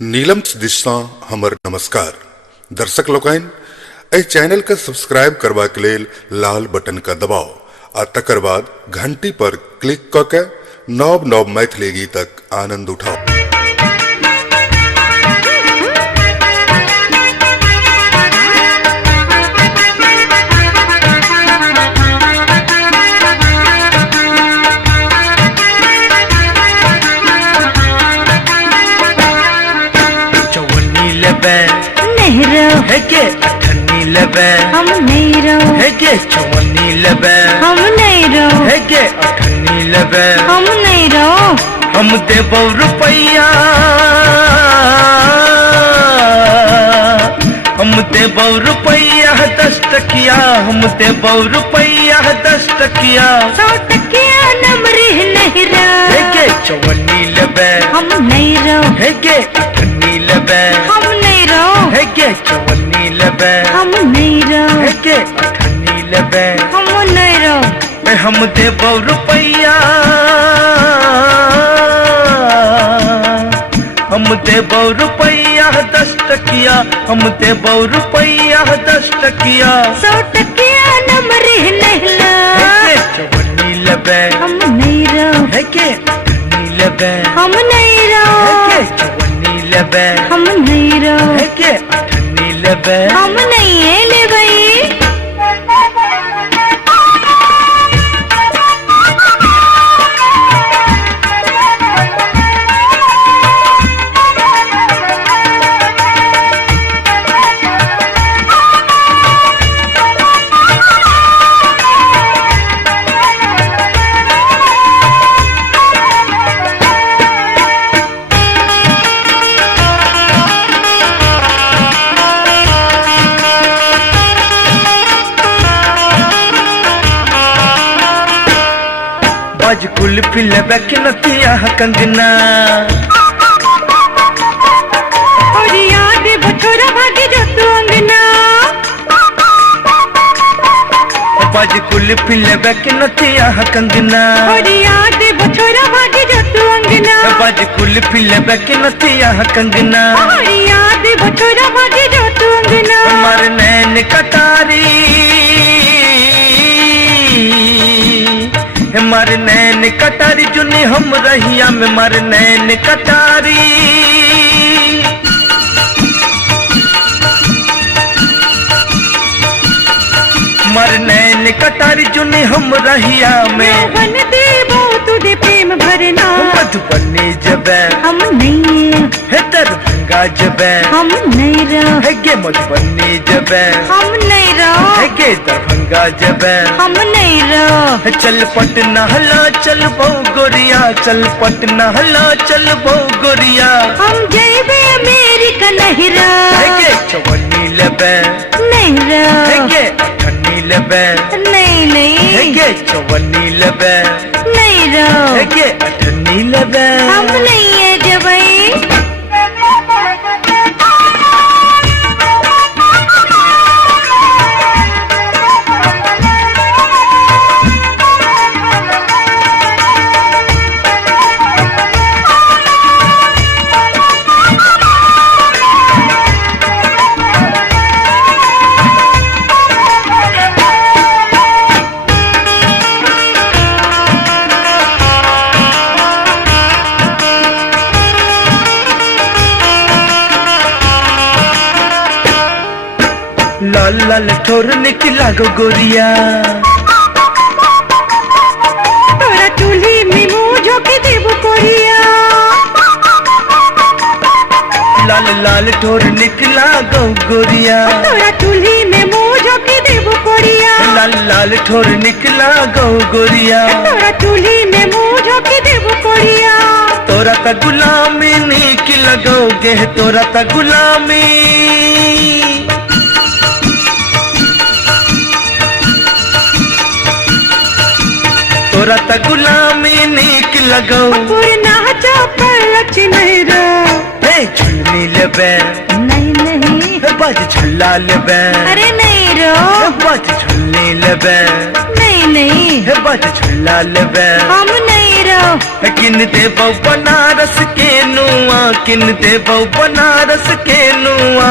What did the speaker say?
नीलम दिशा हमर नमस्कार दर्शक लोकन ए चैनल का सब्सक्राइब करवा के लेल लाल बटन का दबाओ आ तकर बाद घंटी पर क्लिक क के नव नव मैथिली गीतक आनंद उठाओ। नेहरो है के अठन्नी लबे हम नेहरो है के चवन्नी लबे हम नेहरो है के अठन्नी लबे हम नेहरो हम देबो रुपैया हम देबो रुपैया 10 टकिया हम देबो रुपैया 10 टकिया 100 टकिया नमरी नेहरो है के चवन्नी लबे हम नेहरो है के अठन्नी लबे हम नेहरो है के चवन्नी लबे हम नेहरो है के अठन्नी लबे हम नेहरो हम देबो रुपैया हम देबो रुपैया 10 टकिया हम देबो रुपैया 10 टकिया 100 टकिया नमरी नेहला है के चवन्नी लबे हम नेहरो है के अठन्नी लबे हम नेहरो है के चवन्नी लबे हम नेहरो है के अठन्नी लबे हम नहीं ले भाई आज कुल फिल बैकनतिया कंगना और याद बछोरा भागी जो तू अंगना आज कुल फिल बैकनतिया कंगना और याद बछोरा भागी जो तू अंगना आज कुल फिल बैकनतिया कंगना और याद बछोरा भागी जो तू अंगना हमारे नैन कटारी हमारे नैन कटारी जुनी हम रहिया में मारे नैन कटारी मारे नैन कटारी जुनी हम रहिया में बन दे वो तुझे प्रेम भरना मधुबनी जबे हम नहीं है दरभंगा जबे हम नहीं रहो है गे मधुबनी जबे हम नहीं रहो है गे दरभंगा जबे हम नहीं रहो चल पटना हला चल बहु गोरिया चल पटना हला चल बहु गोरिया हम जइबे अमेरिका नहीं है रहो गे चवन्नी लबे नहीं है रहो गे अठन्नी लबे नहीं है नहीं गे चवन्नी लबे नहीं रहो है गे अठन्नी लबे हम नहीं है जबई लाल लाल ठोर निकला गो गोरिया तोरा चूल्ही में मुंह झोंके देबो कोरिया लाल लाल ठोर निकला गो गोरिया तोरा चूल्ही में मुंह झोंके देबो कोरिया लाल लाल ठोर निकला गो गोरिया तोरा चूल्ही में मुंह झोंके देबो कोरिया तोरा ता गुलामी निक लगोगे तोरा ता गुलामी तोरा ता गुलामी निक लगो पूर्णा चौपलच नहीं रहो हे झुलनी लेबे नहीं नहीं बाज झुला लेबे अरे नहीं रहो बाज झुलनी लेबे नहीं नहीं बाज झुला लेबे हम नहीं रहो किन दे बनारस के नुआ, किन दे बनारस के नुआ।